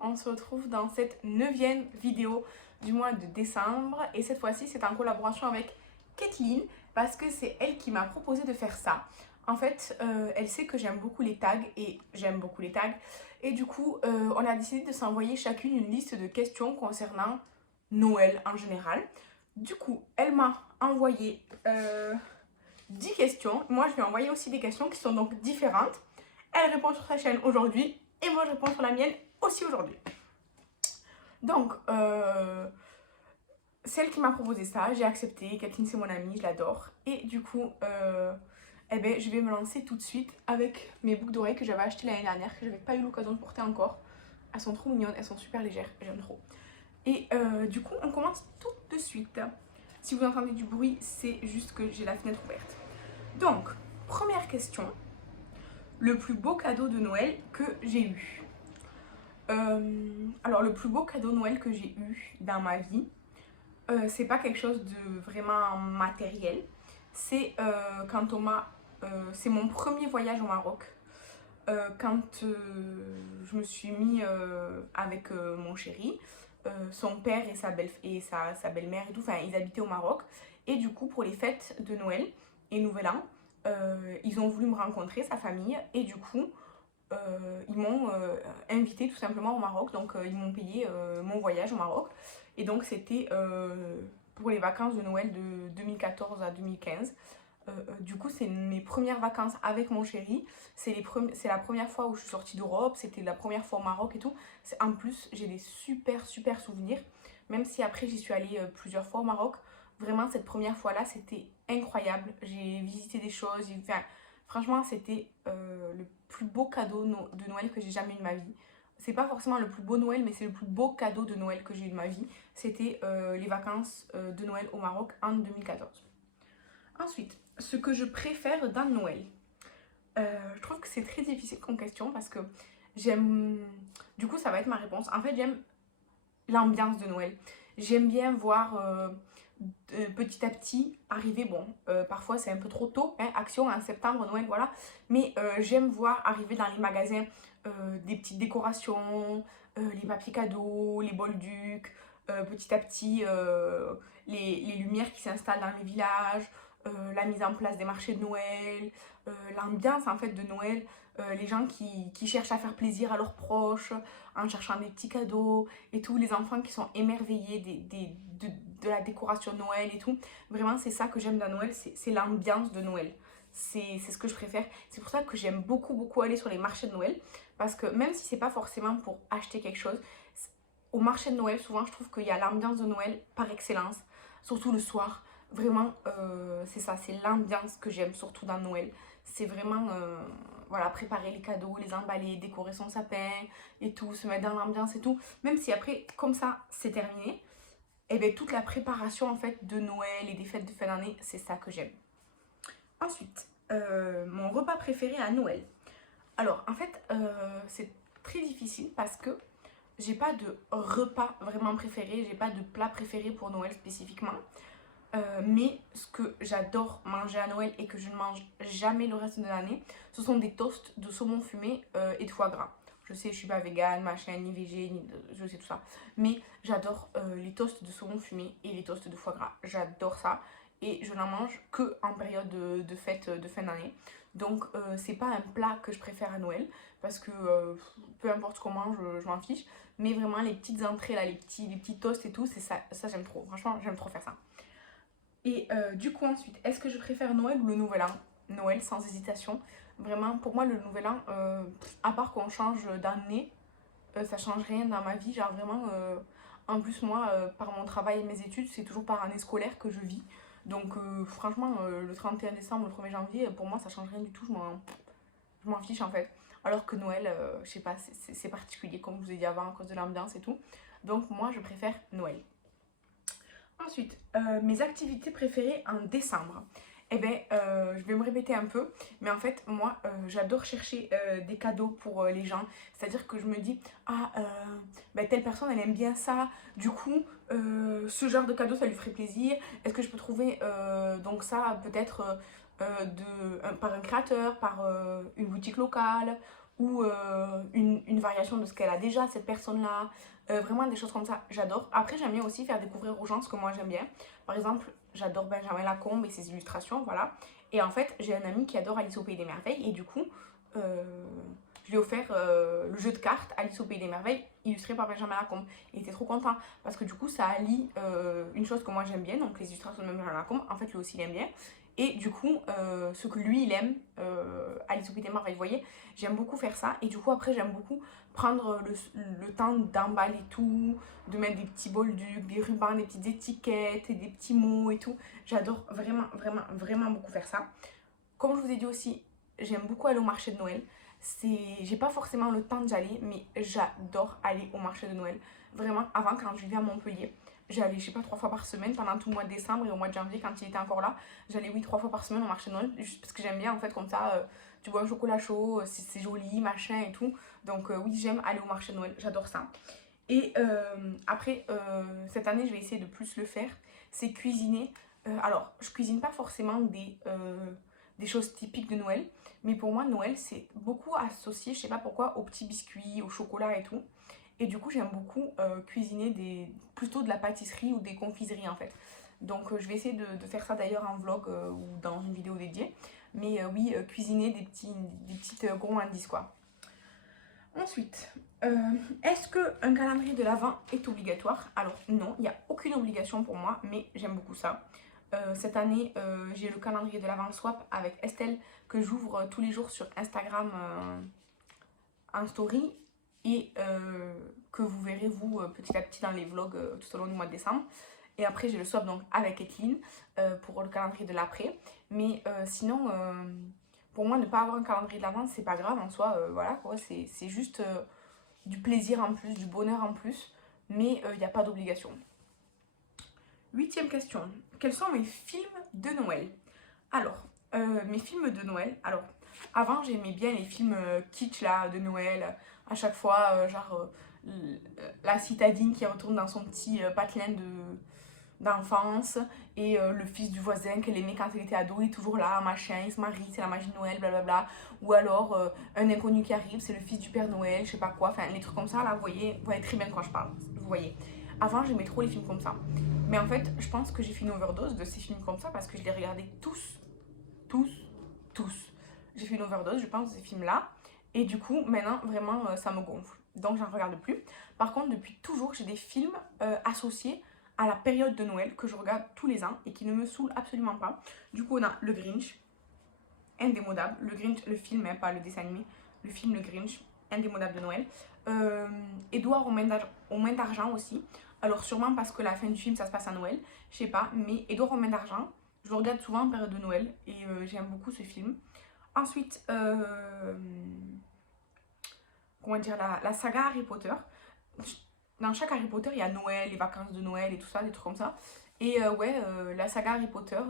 on se retrouve dans cette 9e vidéo du mois de décembre et cette fois-ci c'est en collaboration avec Kathleen parce que c'est elle qui m'a proposé de faire ça. En fait, elle sait que j'aime beaucoup les tags et j'aime beaucoup les tags et du coup on a décidé de s'envoyer chacune une liste de questions concernant Noël en général. Du coup, elle m'a envoyé 10 questions. Moi, je lui ai envoyé aussi des questions qui sont donc différentes. Elle répond sur sa chaîne aujourd'hui et moi, je réponds sur la mienne aussi aujourd'hui. Donc, celle qui m'a proposé ça, j'ai accepté. Kathleen, c'est mon amie, je l'adore. Et du coup, eh ben, je vais me lancer tout de suite avec mes boucles d'oreilles que j'avais achetées l'année dernière, que je n'avais pas eu l'occasion de porter encore. Elles sont trop mignonnes, elles sont super légères, j'aime trop. Et du coup, on commence tout de suite. Si vous entendez du bruit, c'est juste que j'ai la fenêtre ouverte. Donc, première question. Le plus beau cadeau de Noël que j'ai eu. Alors, le plus beau cadeau de Noël que j'ai eu dans ma vie, c'est pas quelque chose de vraiment matériel. C'est quand on m'a... c'est mon premier voyage au Maroc. Quand je me suis mis avec mon chéri, son père et sa belle-mère et tout, enfin ils habitaient au Maroc. Et du coup pour les fêtes de Noël et Nouvel An, ils ont voulu me rencontrer, sa famille, et du coup ils m'ont invité tout simplement au Maroc. Donc ils m'ont payé mon voyage au Maroc. Et donc c'était pour les vacances de Noël de 2014 à 2015. Du coup, c'est mes premières vacances avec mon chéri. C'est la première fois où je suis sortie d'Europe. C'était la première fois au Maroc et tout. En plus, j'ai des super souvenirs. Même si après, j'y suis allée plusieurs fois au Maroc. Vraiment, cette première fois-là, c'était incroyable. J'ai visité des choses. Enfin, franchement, c'était le plus beau cadeau de Noël que j'ai jamais eu de ma vie. C'est pas forcément le plus beau Noël, mais c'est le plus beau cadeau de Noël que j'ai eu de ma vie. C'était les vacances de Noël au Maroc en 2014. Ensuite, ce que je préfère dans Noël. Je trouve que c'est très difficile comme question parce que j'aime... Du coup, ça va être ma réponse. En fait, j'aime l'ambiance de Noël. J'aime bien voir petit à petit arriver, bon, parfois c'est un peu trop tôt, hein, action en septembre, Noël, voilà. Mais j'aime voir arriver dans les magasins des petites décorations, les papiers cadeaux, les bolducs, petit à petit les lumières qui s'installent dans les villages, la mise en place des marchés de Noël, l'ambiance en fait de Noël, les gens qui cherchent à faire plaisir à leurs proches en cherchant des petits cadeaux et tout, les enfants qui sont émerveillés de la décoration de Noël et tout. Vraiment, c'est ça que j'aime dans Noël, c'est l'ambiance de Noël. C'est ce que je préfère. C'est pour ça que j'aime beaucoup aller sur les marchés de Noël. Parce que même si c'est pas forcément pour acheter quelque chose, au marché de Noël, souvent, je trouve qu'il y a l'ambiance de Noël par excellence. Surtout le soir. Vraiment, c'est ça, c'est l'ambiance que j'aime surtout dans Noël. C'est vraiment, voilà, préparer les cadeaux, les emballer, décorer son sapin et tout, se mettre dans l'ambiance et tout. Même si après, comme ça, c'est terminé, et bien toute la préparation en fait de Noël et des fêtes de fin d'année, c'est ça que j'aime. Ensuite, mon repas préféré à Noël. Alors, en fait, c'est très difficile parce que j'ai pas de repas vraiment préféré, j'ai pas de plat préféré pour Noël spécifiquement. Mais ce que j'adore manger à Noël et que je ne mange jamais le reste de l'année, ce sont des toasts de saumon fumé et de foie gras. Je sais, je suis pas végane, machin, ni végé, je sais tout ça. Mais j'adore les toasts de saumon fumé et les toasts de foie gras. J'adore ça. Et je n'en mange que en période de fête de fin d'année. Donc c'est pas un plat que je préfère à Noël. Parce que peu importe comment, je m'en fiche. Mais vraiment les petites entrées là, les petits toasts et tout, c'est ça, j'aime trop. Franchement, j'aime trop faire ça. Et du coup ensuite, est-ce que je préfère Noël ou le Nouvel An? Noël sans hésitation. Vraiment, pour moi le Nouvel An, à part qu'on change d'année, ça change rien dans ma vie. Genre vraiment, en plus moi, par mon travail et mes études, c'est toujours par année scolaire que je vis. Donc franchement, le 31 décembre, le 1er janvier, pour moi ça change rien du tout. Je m'en fiche en fait. Alors que Noël, je sais pas, c'est particulier comme je vous ai dit avant à cause de l'ambiance et tout. Donc moi je préfère Noël. Ensuite, mes activités préférées en décembre. Eh bien, je vais me répéter un peu, mais en fait, moi, j'adore chercher des cadeaux pour les gens. C'est-à-dire que je me dis, ah, ben, telle personne, elle aime bien ça. Du coup, ce genre de cadeau, ça lui ferait plaisir. Est-ce que je peux trouver donc ça peut-être par un créateur, par une boutique locale ou une variation de ce qu'elle a déjà, cette personne-là. Vraiment des choses comme ça, j'adore. Après, j'aime bien aussi faire découvrir aux gens ce que moi j'aime bien. Par exemple, j'adore Benjamin Lacombe et ses illustrations, voilà. Et en fait, j'ai un ami qui adore Alice au Pays des Merveilles et du coup, je lui ai offert le jeu de cartes Alice au Pays des Merveilles illustré par Benjamin Lacombe. Il était trop content parce que du coup, ça allie une chose que moi j'aime bien, donc les illustrations de Benjamin Lacombe. En fait, lui aussi, il aime bien. Et du coup, ce que lui, il aime, Alice au Pays des Merveilles, vous voyez, j'aime beaucoup faire ça. Et du coup, après, j'aime beaucoup prendre le temps d'emballer tout, de mettre des petits bolducs, des rubans, des petites étiquettes et des petits mots et tout. J'adore vraiment, vraiment, vraiment beaucoup faire ça. Comme je vous ai dit aussi, j'aime beaucoup aller au marché de Noël. J'ai pas forcément le temps d'y aller, mais j'adore aller au marché de Noël. Vraiment, avant, quand je vivais à Montpellier, j'allais, je sais pas, 3 fois par semaine pendant tout le mois de décembre et au mois de janvier, quand il était encore là. J'allais, oui, 3 fois par semaine au marché de Noël, juste parce que j'aime bien, en fait, comme ça, tu bois un chocolat chaud, c'est joli, machin et tout. Donc, oui, j'aime aller au marché de Noël, j'adore ça. Et après, cette année, je vais essayer de plus le faire, c'est cuisiner. Alors, je cuisine pas forcément des choses typiques de Noël, mais pour moi, Noël, c'est beaucoup associé, je sais pas pourquoi, aux petits biscuits, au chocolat et tout. Et du coup, j'aime beaucoup cuisiner plutôt de la pâtisserie ou des confiseries en fait. Donc, je vais essayer de faire ça d'ailleurs en vlog ou dans une vidéo dédiée. Mais oui, cuisiner des petites gourmandises quoi. Ensuite, est-ce qu'un calendrier de l'Avent est obligatoire? Alors non, il n'y a aucune obligation pour moi, mais j'aime beaucoup ça. Cette année, j'ai le calendrier de l'Avent Swap avec Estelle que j'ouvre tous les jours sur Instagram en story et que vous verrez vous petit à petit dans les vlogs tout au long du mois de décembre. Et après, j'ai le swap donc avec Etlyn pour le calendrier de l'après. Mais sinon, pour moi, ne pas avoir un calendrier de l'avance, c'est pas grave en soi. Voilà quoi, c'est juste du plaisir en plus, du bonheur en plus. Mais il n'y a pas d'obligation. 8e question. Quels sont mes films de Noël? Alors, mes films de Noël. Alors, avant, j'aimais bien les films kitsch là, de Noël. À chaque fois, genre la citadine qui retourne dans son petit patelin d'enfance et le fils du voisin qu'elle aimait quand elle était ado, il est toujours là, machin, il se marie, c'est la magie de Noël, blablabla. Ou alors un inconnu qui arrive, c'est le fils du Père Noël, je sais pas quoi, enfin les trucs comme ça là, vous voyez très bien de quoi je parle, vous voyez. Avant j'aimais trop les films comme ça. Mais en fait, je pense que j'ai fait une overdose de ces films comme ça parce que je les regardais tous, tous, tous. J'ai fait une overdose, je pense, de ces films-là. Et du coup, maintenant, vraiment, ça me gonfle. Donc, j'en regarde plus. Par contre, depuis toujours, j'ai des films associés à la période de Noël que je regarde tous les ans et qui ne me saoulent absolument pas. Du coup, on a Le Grinch, indémodable. Le Grinch, le film, hein, pas le dessin animé. Le film Le Grinch, indémodable de Noël. Edouard aux mains d'argent aussi. Alors, sûrement parce que la fin du film, ça se passe à Noël. Je sais pas, mais Edouard aux mains d'argent, je le regarde souvent en période de Noël et j'aime beaucoup ce film. Ensuite, comment dire, la saga Harry Potter. Dans chaque Harry Potter, il y a Noël, les vacances de Noël et tout ça, des trucs comme ça. Et ouais, la saga Harry Potter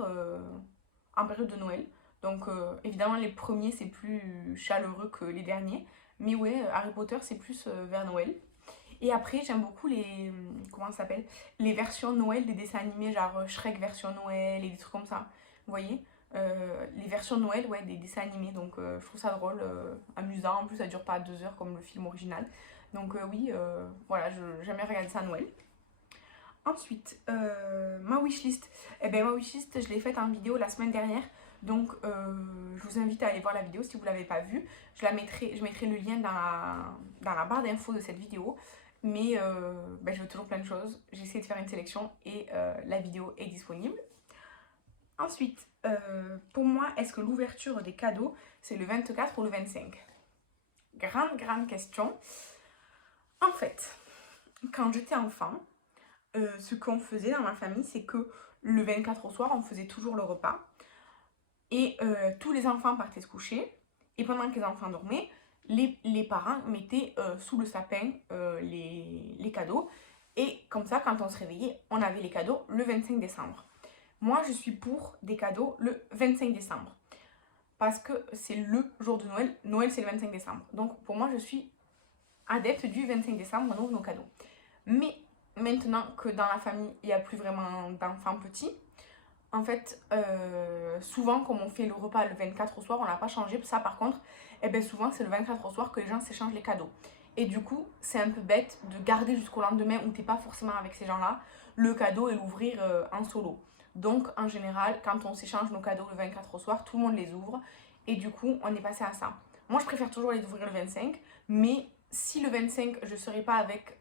en période de Noël. Donc évidemment, les premiers, c'est plus chaleureux que les derniers. Mais ouais, Harry Potter, c'est plus vers Noël. Et après, j'aime beaucoup comment ça s'appelle? Les versions Noël des dessins animés, genre Shrek version Noël et des trucs comme ça. Vous voyez? Les versions Noël, ouais, des dessins animés. Donc je trouve ça drôle, amusant. En plus, ça dure pas 2 heures comme le film original. Donc oui, voilà, j'aime bien regarder ça à Noël. Ensuite, ma wishlist. Eh ben, ma wishlist, je l'ai faite en vidéo la semaine dernière. Donc, je vous invite à aller voir la vidéo si vous ne l'avez pas vue. Je mettrai le lien dans la barre d'infos de cette vidéo. Mais ben, je veux toujours plein de choses. J'ai essayé de faire une sélection et la vidéo est disponible. Ensuite, pour moi, est-ce que l'ouverture des cadeaux, c'est le 24 ou le 25? Grande question. En fait, quand j'étais enfant, ce qu'on faisait dans ma famille, c'est que le 24 au soir, on faisait toujours le repas. Et tous les enfants partaient se coucher. Et pendant que les enfants dormaient, les parents mettaient sous le sapin les cadeaux. Et comme ça, quand on se réveillait, on avait les cadeaux le 25 décembre. Moi, je suis pour des cadeaux le 25 décembre. Parce que c'est le jour de Noël. Noël, c'est le 25 décembre. Donc, pour moi, je suis adepte du 25 décembre, on ouvre nos cadeaux. Mais maintenant que dans la famille, il n'y a plus vraiment d'enfants petits, En fait, souvent, comme on fait le repas le 24 au soir, on l'a pas changé. Ça, par contre, eh ben, souvent, c'est le 24 au soir que les gens s'échangent les cadeaux. Et du coup, c'est un peu bête de garder jusqu'au lendemain où t'es pas forcément avec ces gens-là le cadeau et l'ouvrir en solo. Donc, en général, quand on s'échange nos cadeaux le 24 au soir, tout le monde les ouvre. Et du coup, on est passé à ça. Moi, je préfère toujours les ouvrir le 25, mais si le 25, je ne serai pas avec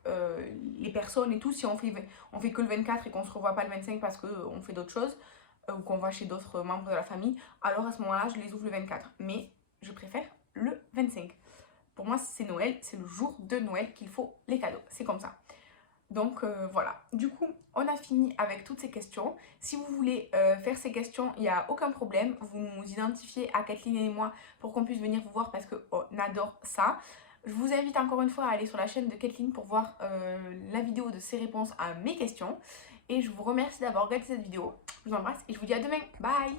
les personnes et tout, si on fait que le 24 et qu'on ne se revoit pas le 25 parce qu'on fait d'autres choses, ou qu'on va chez d'autres membres de la famille, alors à ce moment-là, je les ouvre le 24. Mais je préfère le 25. Pour moi, c'est Noël, c'est le jour de Noël qu'il faut les cadeaux. C'est comme ça. Donc voilà, du coup on a fini avec toutes ces questions. Si vous voulez faire ces questions, il n'y a aucun problème. Vous nous identifiez à Kathleen et moi pour qu'on puisse venir vous voir parce qu'on adore ça. Je vous invite encore une fois à aller sur la chaîne de Kathleen pour voir la vidéo de ses réponses à mes questions. Et je vous remercie d'avoir regardé cette vidéo. Je vous embrasse et je vous dis à demain. Bye!